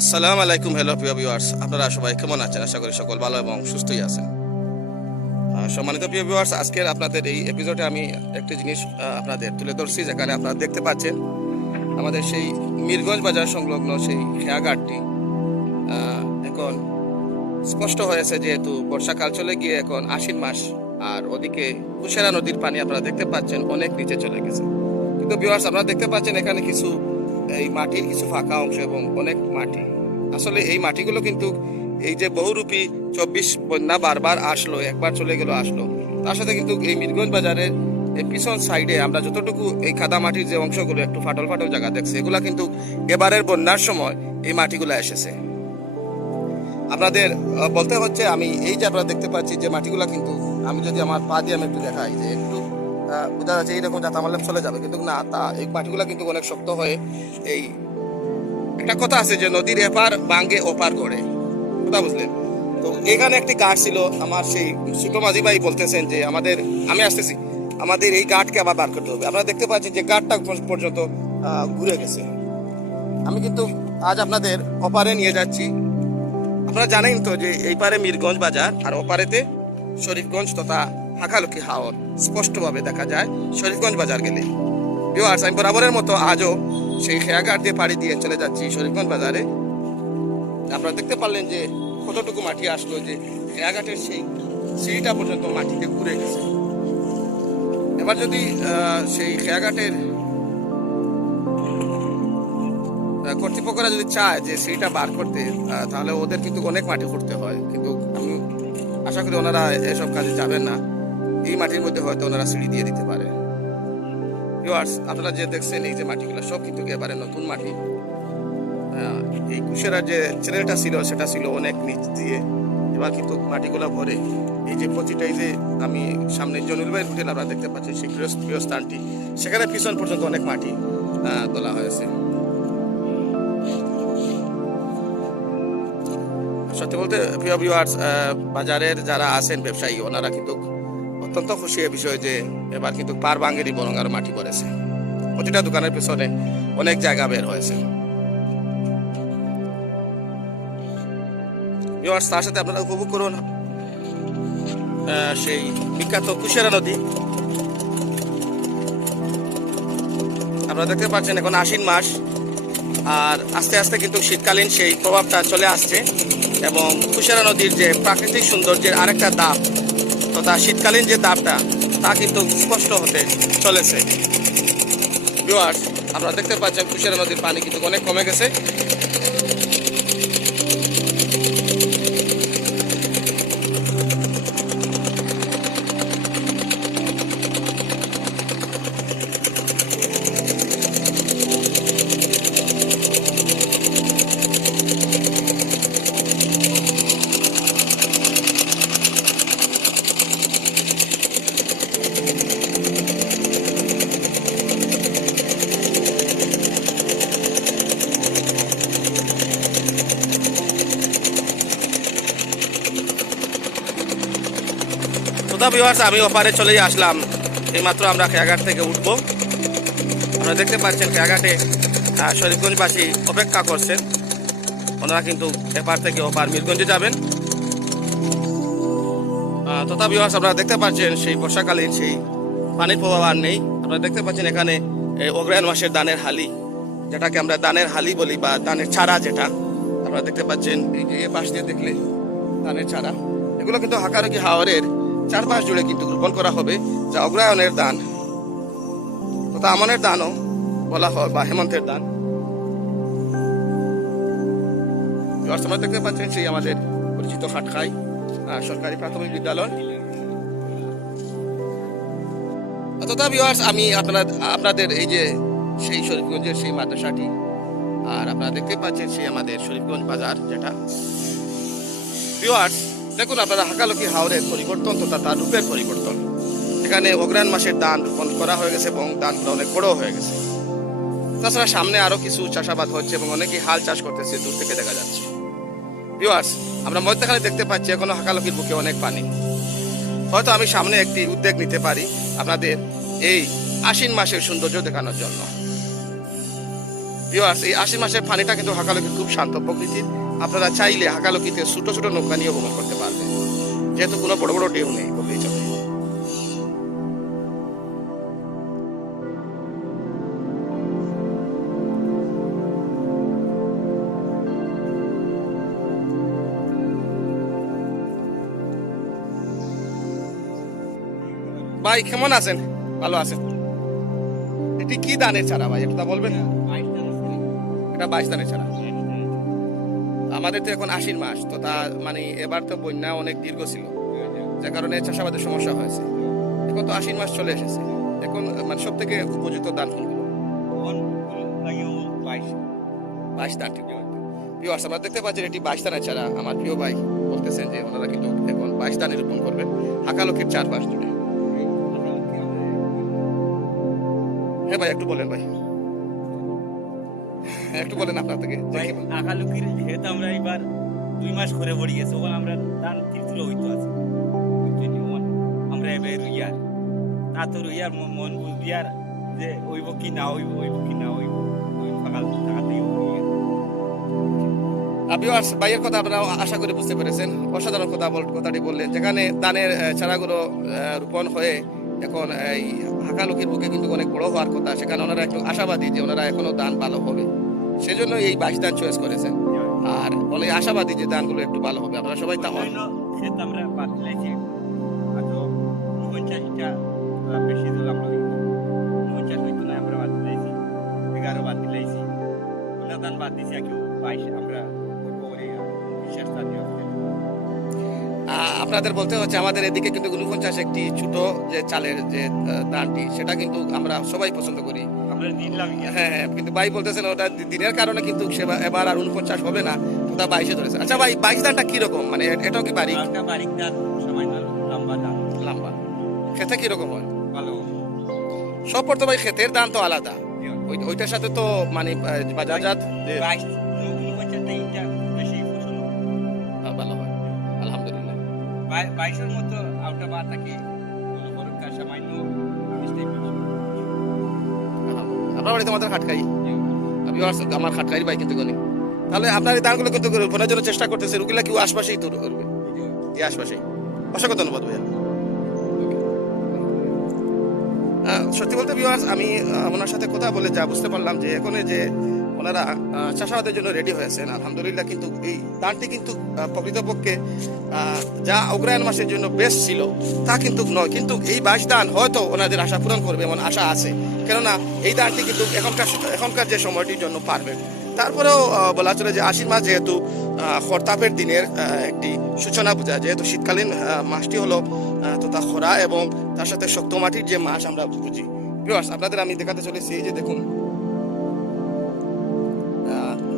আসসালামু আলাইকুম। হ্যালো প্রিয় ভিউয়ার্স, আপনারা সবাই কেমন আছেন? আশা করি সকল ভালো এবং সুস্থই আছেন। সম্মানিত প্রিয় ভিউয়ার্স, আজকের আপনাদের এই এপিসোডে আমি একটি জিনিস আপনাদের তুলে ধরছি, যেখানে আপনারা দেখতে পাচ্ছেন আমাদের সেই মিরগঞ্জ বাজার সংলগ্ন সেই খেয়াঘাটটি এখন স্পষ্ট হয়েছে, যেহেতু বর্ষাকাল চলে গিয়ে এখন আশ্বিন মাস, আর ওদিকে কুশেরা নদীর পানি আপনারা দেখতে পাচ্ছেন অনেক নিচে চলে গেছে। কিন্তু ভিউয়ার্স, আপনারা দেখতে পাচ্ছেন এখানে কিছু এই মাটির কিছু ফাঁকা অংশ এবং অনেক মাটি। আসলে এই মাটিগুলো কিন্তু এই যে বহুরূপী 24 বন্যা বারবার আসলো, একবার চলে গেল আসলো, তার সাথে কিন্তু এই মিরগঞ্জ বাজারের এই পিছন সাইডে আমরা যতটুকু এই খাদা মাটির যে অংশগুলো একটু ফাটল ফাটল জায়গা দেখছি, এগুলা কিন্তু এবারের বন্যার সময় এই মাটিগুলো এসেছে। আপনাদের বলতে হচ্ছে, আমি এই যে আপনারা দেখতে পাচ্ছি যে মাটিগুলা কিন্তু, আমি যদি আমার পা দিয়ে আমি একটু দেখাই, যে একটু বোঝা যাচ্ছে এইরকম যাতা মারলে চলে যাবে, কিন্তু না, তা এই মাটিগুলা কিন্তু অনেক শক্ত হয়ে, এই একটা কথা আছে যে নদীর এপার ভাঙ্গে ওপার করে, কথা বুঝলেন? তো এখানে একটি গাছ ছিল, আমার সেই ছোট মাঝি ভাই বলতেছেন যে আমি আসতেছি, আমাদের এই গাঁটকে আবার বার করতে হবে। আপনারা দেখতে পাচ্ছেন যে গাঁটটা পর্যন্ত ঘুরে গেছে। আমি কিন্তু আজ আপনাদের ওপারে নিয়ে যাচ্ছি। আপনারা জানেন তো যে এই পারে মিরগঞ্জ বাজার আর ওপারেতে শরীফগঞ্জ তথা হাকালুকি হাওর স্পষ্টভাবে দেখা যায় শরীফগঞ্জ বাজার গেলে। ভিউয়ার্স, আমি বরাবরের মতো আজও সেই খেয়াঘাট দিয়ে পাড়ি দিয়ে চলে যাচ্ছি শরীফগঞ্জ বাজারে। আপনারা দেখতে পারলেন যে কতটুকু মাটি আসলো, যে খেয়াঘাটের সেই সিঁড়িটা পর্যন্ত মাটিতে ঘুরে গেছে। এবার যদি সেই খেয়াঘাটের কর্তৃপক্ষরা যদি চায় যে সিঁড়িটা বার করতে, তাহলে ওদের কিন্তু অনেক মাটি করতে হয়, কিন্তু আমি আশা করি ওনারা এসব কাজে যাবেন না। এই মাটির মধ্যে হয়তো ওনারা সিঁড়ি দিয়ে দিতে পারে। ভিউয়ার্স, আপনারা যে দেখছেন এই যে মাটিগুলো সব কিন্তু এবারে নতুন মাটি। এই কুশেরার যে চ্যানেলটা ছিল সেটা ছিল অনেক নিচ দিয়ে, এবার কিন্তু মাটিগুলো ভরে এই যে প্রতিটাই যে আমি সামনে জনুল ভাইয়ের হোটেল আপনারা দেখতে পাচ্ছেন সেই প্রিয় স্থানটি, সেখানে পিছন পর্যন্ত অনেক মাটি তোলা হয়েছে। সত্যি বলতে প্রিয় ভিউয়ার্স, বাজারের যারা আছেন ব্যবসায়ী, ওনারা কিন্তু অত্যন্ত খুশি এ বিষয়ে যে এবার কিন্তু পার ভাঙ্গেরই বরং আরো মাটি পড়েছে। প্রতিটা দোকানের পিছনে অনেক জায়গা বের হয়েছে। ভিউয়ার্স, তার সাথে আপনারা উপভোগ করুন সেই বিখ্যাত কুশেরা নদী। আপনারা দেখতে পাচ্ছেন এখন আশ্বিন মাস, আর আস্তে আস্তে কিন্তু শীতকালীন সেই প্রভাবটা চলে আসছে, এবং কুশেরা নদীর যে প্রাকৃতিক সৌন্দর্যের আরেকটা দাপ তথা শীতকালীন যে দাপটা, তা কিন্তু স্পষ্ট হতে চলেছে। ভিউয়ার্স, আপনারা দেখতে পাচ্ছেন কুশেরা নদীর পানি কিন্তু অনেক কমে গেছে। ভিউয়ার্স, আমি ওপারে চলে আসলাম, এইমাত্র আমরা খেয়াঘাট থেকে উঠবো। আপনারা দেখতে পাচ্ছেন খেয়াঘাটে শরীফগঞ্জবাসী অপেক্ষা করছেন, ওনারা কিন্তু এপার থেকে ওপার মিরগঞ্জে যাবেন। তথা ভিউয়ার্স, আপনারা দেখতে পাচ্ছেন সেই বর্ষাকালীন সেই পানির প্রভাব আর নেই। আপনারা দেখতে পাচ্ছেন এখানে অগ্রহায়ণ মাসের দানের হালি, যেটাকে আমরা দানের হালি বলি বা দানের চারা, যেটা আপনারা দেখতে পাচ্ছেন এই যে পাশ দিয়ে দেখলে দানের চারা, এগুলো কিন্তু হাকালুকি হাওরের চারপাশ জুড়ে কিন্তু রোপণ করা হবে, যা অগ্রহায়ণের দান তথা আমনের দানও বলা হয়, বা হেমন্তের দান। আপনারা দেখতে পাচ্ছেন সেই আমাদের পরিচিত খাটখাই সরকারি প্রাথমিক বিদ্যালয়। তথা ভিউয়ার্স, আমি আপনাদের এই যে সেই শরীফগঞ্জের সেই মাদ্রাসাটি, আর আপনারা দেখতে পাচ্ছেন সেই আমাদের শরীফগঞ্জ বাজার, যেটা ভিউয়ার্স দেখুন আপনারা হাকালুকি হাওরের পরিবর্তন তথা তার রূপের পরিবর্তন। এখানে অগ্রহায়ণ মাসের দান রোপণ করা হয়ে গেছে এবং দানগুলো অনেক বড় হয়ে গেছে। তাছাড়া সামনে আরো কিছু চাষাবাদ হচ্ছে এবং অনেকেই হাল চাষ করতেছে, দূর থেকে দেখা যাচ্ছে। ভিউয়ার্স, আমরা মধ্যখানে দেখতে পাচ্ছি এখনো হাকালুকির বুকে অনেক পানি। হয়তো আমি সামনে একটি উদ্যোগ নিতে পারি আপনাদের এই আশ্বিন মাসের সৌন্দর্য দেখানোর জন্য। ভিউয়ার্স, এই আশ্বিন মাসের পানিটা কিন্তু হাকালুকি খুব শান্ত প্রকৃতির। আপনারা চাইলে হাকালুকিতে ছোট ছোট নৌকা নিয়ে ভ্রমণ করতে পারবেন, যেহেতু কোনো বড় বড় ঢেউ নেই বললেই চলে। ভাই কেমন আছেন? ভালো আছেন? এটি কি দানের চারা ভাই, এটা বলবেন? এটা 22 দানের চারা। আমাদের তো এখন আশ্বিন মাস, তো তা মানে এবার তো বন্যা অনেক দীর্ঘ ছিল, যে কারণে চাষাবাদের সমস্যা হয়েছে। এখন তো আশ্বিন মাস চলে এসেছে, এখন মানে সব থেকে উপযুক্ত দান কোনগুলো? 22 দানটি। ভিউয়ার্স, আমরা দেখতে পাচ্ছেন এটি 22 দানের চারা। আমার প্রিয় ভাই বলতেছেন যে ওনারা কিন্তু এখন 22 দানে রোপণ করবেন হাকালুকির চারপাশ জুড়ে। হ্যাঁ ভাই, একটু বলেন ভাই, একটু বলেন আপনার থেকে। হাকালুকির যেহেতু আমরা এবার 2 মাস করে পড়ি গেছে, ওখানে আমরা ধান তৃতীয় হইতো আছে, আমরা এবার রুইয়ার তা তো রুইয়ার মন বুঝিয়ার যে হইব কি না হইব, হইব কি না হইব, ওই সকাল টাকাতেই ভিউয়ার্স, ভাইয়ের কথা আপনারা আশা করি বুঝতে পেরেছেন। অসাধারণ কথাটি বললেন। যেখানে ধানের চারাগুলো রোপণ হয়ে এখন এই হাকালুকির বুকে কিন্তু অনেক বড় হওয়ার কথা, সেখানে ওনারা একটু আশাবাদী যে ওনারা এখনো ধান ভালো হবে, সেজন্য এই 22 ধান চয়েস করেছেন। আর অনেক আশাবাদী যে ধানগুলো একটু ভালো হবে। আপনারা সবাই তা ক্ষেত আমরা বাদ দিলাইছি, হয়তো 49টা বেশি দূর আমরা 49 হইতো না, আমরা বাদ দিলাইছি 11 বাদ দিলাইছি, ধান বাদ দিছি আর 22 আমরা বিশ্বাসটা দিয়ে। আপনাদের বলতে হচ্ছে আমাদের এদিকে কিন্তু 49 একটি ছোট যে চালের যে ধানটি, সেটা কিন্তু আমরা সবাই পছন্দ করি। হ্যাঁ হ্যাঁ, কিন্তু ভাই বলতেছেন ওটা দিনের কারণে কিন্তু এবার আর 49 হবে না, ওটা 22 ধরেছে। আচ্ছা ভাই, 22 ধানটা কিরকম, মানে এটাও কি বারিক? লম্বা। খেতে কিরকম হয়? ভালো। সব পর তো ভাই ক্ষেতের দাম তো আলাদা, ওইটার সাথে তো মানে বাজারজাত ভালো হয় আলহামদুলিল্লাহ। 22-এর মতো আউটা বা থাকে সামান্য। আপনার বাড়ি তোমাদের খাটকাই? আমার খাটকাই ভাই কিন্তু গনি। তাহলে আপনার এই দানগুলো কিন্তু রোপণের জন্য চেষ্টা করতেছে, ওগুলা কেউ আশপাশেই তো করবে, এই আশপাশেই। অসংখ্য ধন্যবাদ ভাইয়া। সত্যি বলতে ভিউয়ার্স, আমি ওনার সাথে কথা বলে যা বুঝতে পারলাম যে এখন যে ওনারা চাষাবাদের জন্য রেডি হয়েছেন আলহামদুলিল্লাহ। কিন্তু এই ধানটি কিন্তু প্রকৃতপক্ষে যা অগ্রহায়ণ মাসের জন্য বেস্ট ছিল তা কিন্তু নয়, কিন্তু এই 22 ধান হয়তো ওনাদের আশা পূরণ করবে এমন আশা আছে, কেননা এই ধানটি কিন্তু এখনকার যে সময়টির জন্য পারবে। তারপরেও বলা চলে যে আশ্বিন মাস যেহেতু খরতাপের দিনের একটি সূচনা বোঝায়, যেহেতু শীতকালীন মাসটি হলো তথা খরা এবং তার সাথে শক্ত মাটির যে মাস আমরা বুঝি। ভিউয়ার্স, আপনাদের আমি দেখাতে চলেছি এই যে দেখুন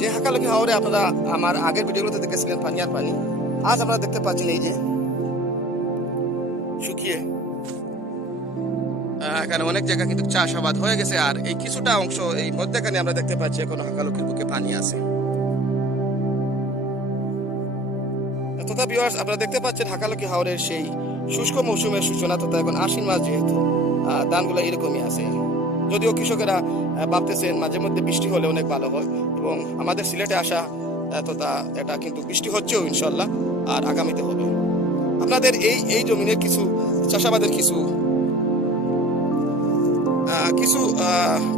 যে হাকালুকি হাওরে আপনারা আমার আগের ভিডিওগুলোতে দেখেছিলেন পানি আর পানি, আজ আমরা দেখতে পাচ্ছেন এই যে শুকিয়ে এখানে অনেক জায়গা কিন্তু চাষাবাদ হয়ে গেছে, আর এই কিছুটা অংশ এই মধ্যখানে আমরা দেখতে পাচ্ছি এখন হাকালুকির বুকে পানি আছে। তথা ভিউয়ার্স, আপনারা দেখতে পাচ্ছেন হাকালুকি হাওরের সেই শুষ্ক মৌসুমের সূচনা, তথা এখন আশ্বিন মাস যেহেতু ধানগুলো এরকমই আছে। যদিও কৃষকেরা ভাবতেছেন মাঝে মধ্যে বৃষ্টি হলে অনেক ভালো হয়, এবং আমাদের সিলেটে আসা তথা এটা কিন্তু বৃষ্টি হচ্ছেও ইনশাল্লাহ, আর আগামীতে হবে। আপনাদের এই জমিনের কিছু চাষাবাদের কিছু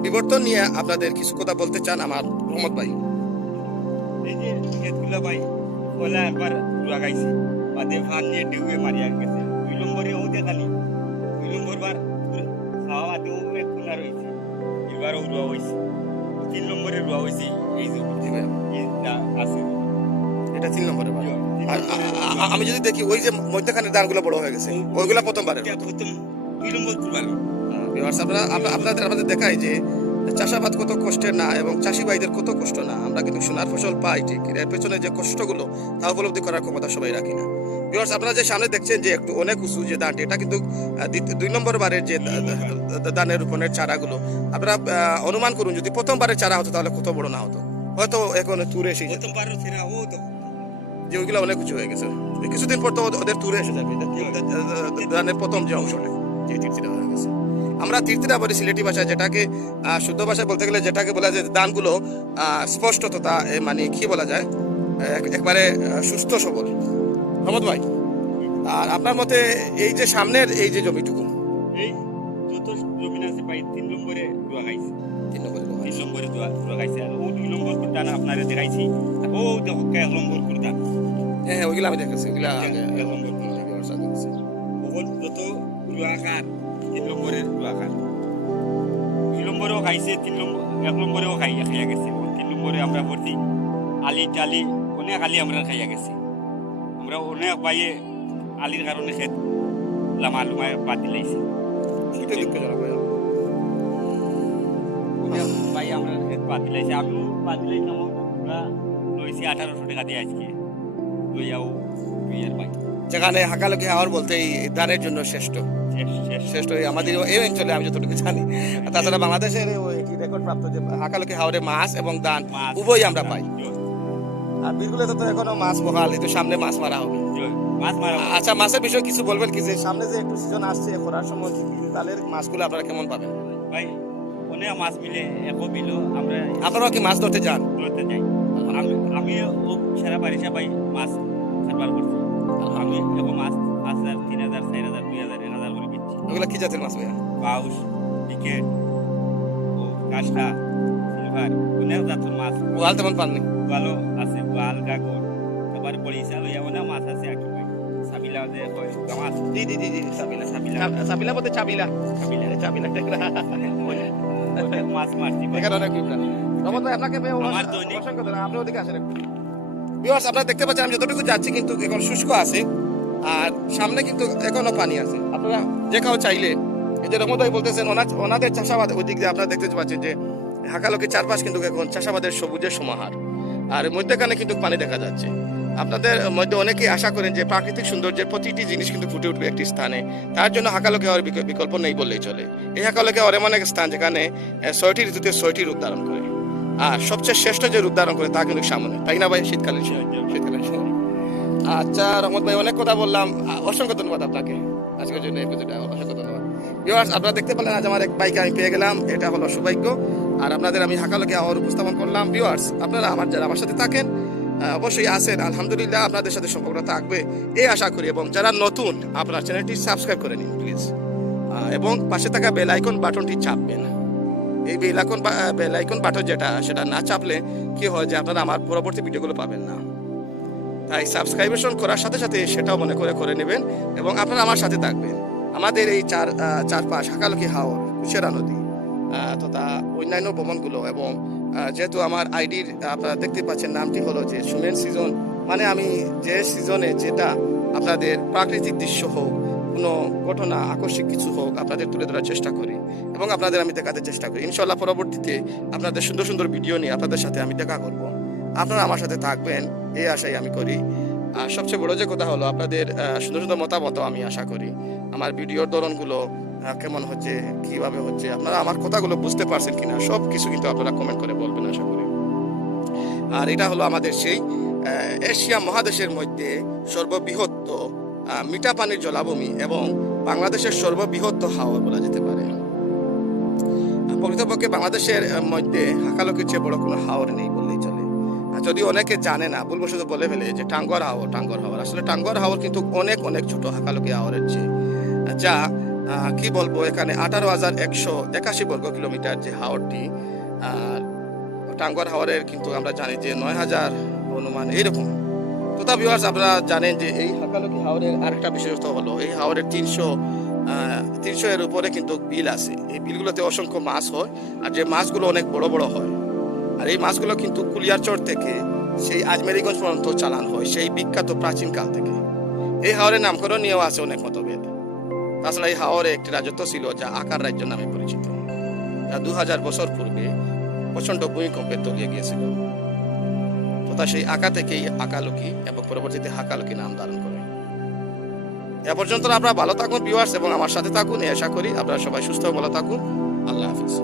বিবর্তন নিয়ে আপনাদের কিছু কথা বলতে চান আমার মোহাম্মদ ভাই। এই যে ক্ষেতগুলো ভাই ওলা একবার লাগাইছে, বাদে ফান নিয়ে ডেউয়ে মারিয়া গেছে। 2 নম্বরে ও দেখালি 2 নম্বর বার খাওয়া দেও একটু না রয়েছে, এবারও রুয়া হয়েছে। 3 নম্বরে রুয়া হয়েছে এই যে এইটা আছে, এটা 3 নম্বরে। আমি যদি দেখি ওই যে মধ্যখানে ধানগুলো বড় হয়ে গেছে, ওইগুলা প্রথমবারে প্রথম 2 নম্বর তুলবালো। আপনাদের দেখাই যে চাষাবাদ কত কষ্টের না, এবং চাষি ভাইদের কত কষ্ট না। আমরা কিন্তু সোনার ফসল পাই ঠিক, এর পেছনে যে কষ্টগুলো তা উপলব্ধি করার ক্ষমতা সবাই রাখি না। ভিউয়ার্স, আপনারা যে সামনে দেখছেন যে একটু অনেক উঁচু যে ধানটি, এটা কিন্তু 2 নম্বর বারের যে ধানের রোপণের চারাগুলো, আপনারা অনুমান করুন যদি প্রথমবারের চারা হতো তাহলে কত বড় না হতো। হয়তো এখন তুরে এসে যে ওইগুলো অনেক উঁচু হয়ে গেছে, কিছুদিন পর তো ওদের তুরে এসে যাবে ধানের প্রথম যে অংশটা যে চিরচিরা হয়ে গেছে। আমরা তীর্থিরা বলি সিলেটি ভাষায়, যেটাকে শুদ্ধ ভাষায় বলতে গেলে যেটাকে বলা যায় দানগুলো স্পষ্ট তথা মানে কি বলা যায় একবারে সুস্থ সবল। প্রমোদ ভাই, আর আপনার মতে এই যে সামনের এই যে জমিটুকু, এই যত জমিন আছে ভাই 3 নম্বরে দোয়া খাইছে, 3 নম্বরে 3 নম্বরে দোয়া খাইছে। আর ও 2 নম্বর কুর্তা না আপনারে দেখাইছি, আর ও দেখো 1 নম্বর কুর্তা, হ্যাঁ হ্যাঁ ওইগুলো আমি দেখেছি, ওইগুলা আগে 1 নম্বর কুর্তা। ওগুলো যত দোয়াকার 3 নম্বরের দোয়াকার, 2 নম্বরেও খাইছে, 3 নম্বর 1 নম্বরেও খাইয়া গেছে। 3 নম্বরে আমরা ভর্তি আলি টালি অনেক আলি আমরা খাইয়া গেছি। আমরা অনেক বাইয়ে আলির কারণে খেত লামালুমায় বাতি লাইছি। সেটা দুঃখজনক ভাই। অনেক ভাই আমরা খেত বাতি লাইছি। আমিও বাতি লাইছিলাম, আমরা লইছি 1800 টাকা দিয়ে আজকে লইয়াও 2 ইয়ার ভাই। যেখানে হাকালুকি হাওর বলতে এই দানের জন্য শ্রেষ্ঠ শ্রেষ্ঠ এই আমাদের এই অঞ্চলে আমি যতটুকু জানি। আর তাছাড়া বাংলাদেশের এটি রেকর্ড প্রাপ্ত যে হাকালুকি হাওরে মাছ এবং দান উভয়ই আমরা পাই। আর বীরগুলোতে তো এখনো মাছ বহাল, এই তো সামনে মাছ মারা হবে। মাছ মারা আচ্ছা, মাছের বিষয়ে কিছু বলবেন কি, যে সামনে যে একটু সিজন আসছে খরার সময় তালের মাছগুলো আপনারা কেমন পাবেন? ভাই অনেক মাছ মিলে একো বিলো আমরা আপনারা কি মাছ ধরতে যান? ধরতে যাই। আমি ও সারা বারিশা ভাই মাছ কারবার করছি। আমি একো মাছ 5000 3000 4000 2000 1000 করে বিচ্ছি। ওগুলো কি জাতের মাছ ভাইয়া? বাউস টিকেট ও কাঁসা সিলভার অনেক জাতের মাছ ওয়াল তেমন পাননি? ভালো আছে, বাল গাগর আবার বড়িশা লইয়া অনেক মাছ আছে। আর কি ভাই সাবিলা যে হয় মাছ, জি জি জি জি সাবিলা সাবিলা বলতে চাবিলা, সাবিলা চাবিলা টেকরা অনেক মাছ মারছি ভাই। এখানে অনেক বিপ্লব। রহমত ভাই আপনাকে আমার দৈনিক অসংখ্য ধন্যবাদ। আপনি ওদিকে আসেন একটু। ভিউয়ার্স, আপনারা দেখতে পাচ্ছেন আমি যতটুকু যাচ্ছি কিন্তু এখন শুষ্ক আছে, আর সামনে কিন্তু এখনো পানি আছে। আপনারা যে কাউ চাইলে, এই যে রহমত ভাই বলতেছেন ওনাদের চাষাবাদ ওই দিক দিয়ে আপনারা দেখতে পাচ্ছেন যে হাকালুকির চারপাশ কিন্তু এখন চাষাবাদের সবুজের সমাহার, আর মধ্যখানে কিন্তু পানি দেখা যাচ্ছে। আপনাদের মধ্যে অনেকেই আশা করেন যে প্রাকৃতিক সৌন্দর্যের প্রতিটি জিনিস কিন্তু ফুটে উঠবে একটি স্থানে, তার জন্য হাকালুকি হাওরের বিকল্প নেই বললেই চলে। এই হাকালুকি হাওর এমন এক স্থান যেখানে 6টি ঋতুতে 6টি রূপ ধারণ করে, আর সবচেয়ে শ্রেষ্ঠ যে রূপ ধারণ করে তা কিন্তু সামনে, তাই না ভাই? শীতকালীন সময়, শীতকালীন সময়। আচ্ছা রহমত ভাই, অনেক কথা বললাম, অসংখ্য ধন্যবাদ আপনাকে আজকের জন্য এপিসোডে, অসংখ্য ধন্যবাদ। ভিউয়ার্স, আপনারা দেখতে পেলেন আজ আমার এক বাইক আমি পেয়ে গেলাম, এটা হলো সৌভাগ্য। আর আপনাদের আমি হাকালুকি হাওর উপস্থাপন করলাম। ভিউয়ার্স, আপনারা যারা আমার সাথে থাকেন অবশ্যই আছেন, আলহামদুলিল্লাহ আপনাদের সাথে সম্পর্কটা থাকবে এই আশা করি। এবং যারা নতুন, আপনার চ্যানেলটি সাবস্ক্রাইব করে নিন প্লিজ, এবং পাশে থাকা বেল আইকন বাটনটি চাপবেন। এই বেল আইকন বাটন সেটা না চাপলে কি হয় যে আপনারা আমার পরবর্তী ভিডিওগুলো পাবেন না। তাই সাবস্ক্রাইবেশন করার সাথে সাথে সেটাও মনে করে নেবেন, এবং আপনারা আমার সাথে থাকবেন। আমাদের এই চারপাশ হাকালুকি হাওর, কুশিয়ারা নদী তথা অন্যান্য ভ্রমণগুলো, এবং যেহেতু আমার আইডির আপনারা দেখতে পাচ্ছেন নামটি হলো যে সুমেন সিজন, মানে আমি যে সিজনে যেটা আপনাদের প্রাকৃতিক দৃশ্য হোক, কোনো ঘটনা আকস্মিক কিছু হোক আপনাদের তুলে ধরার চেষ্টা করি, এবং আপনাদের আমি দেখাতে চেষ্টা করি। ইনশাল্লাহ পরবর্তীতে আপনাদের সুন্দর সুন্দর ভিডিও নিয়ে আপনাদের সাথে আমি দেখা করব। আপনারা আমার সাথে থাকবেন এই আশাই আমি করি। আর সবচেয়ে বড় যে কথা হলো আপনাদের সুন্দর সুন্দর মতামত আমি আশা করি। আমার ভিডিওর ধরনগুলো কেমন হচ্ছে, কিভাবে হচ্ছে, আপনারা আমার কথাগুলো বুঝতে পারছেন কিনা, সব কিছু কিন্তু আপনারা কমেন্ট করে বলবেন আশা করি। আর এটা হলো আমাদের সেই এশিয়া মহাদেশের মধ্যে সর্ববৃহৎ মিঠা পানির জলাভূমি এবং বাংলাদেশের সর্ববৃহৎ হাওর বলা যেতে পারে। প্রকৃতপক্ষে বাংলাদেশের মধ্যে হাকালুকির চেয়ে বড় কোনো হাওর নেই বললেই চলে। যদি অনেকে জানে না, ভুলবশত বলে ফেলে যে টাঙ্গর হাওর, আসলে টাঙ্গর হাওর কিন্তু অনেক অনেক ছোট হাকালুকি হাওরের চেয়ে, যা কি বলবো, এখানে 18,181 বর্গ কিলোমিটার যে হাওরটি, আর টাঙ্গর হাওরের কিন্তু আমরা জানি যে 9,000 অনুমান এইরকম। তথা ভিউয়ার্স, আপনারা জানেন যে এই হাকালুকি হাওরের আরেকটা বিশেষত্ব হলো এই হাওরের 300 এর উপরে কিন্তু বিল আছে। এই বিলগুলোতে অসংখ্য মাছ হয়, আর যে মাছগুলো অনেক বড় বড় হয়, আর এই মাছগুলো কিন্তু কুলিয়ারচর থেকে সেই আজমেরিগঞ্জ পর্যন্ত চালান হয় সেই বিখ্যাত প্রাচীন কাল থেকে। এই হাওরের নামকরণ নিয়েও আছে অনেক মতভেদ। তাছাড়া এই হাওরে একটি রাজত্ব ছিল যা আকার রাজ্য নামে পরিচিত, যা 2000 বছর পূর্বে প্রচন্ড ভূমিকম্পে তলিয়ে গিয়েছিল। তথা সেই আঁকা থেকেই আকালুকি এবং পরবর্তীতে হাকালুকি নাম ধারণ করে। এ পর্যন্ত আপনারা ভালো থাকুন ভিউয়ার্স, এবং আমার সাথে থাকুন এই আশা করি। আপনারা সবাই সুস্থ ভালো থাকুন। আল্লাহ হাফিজ।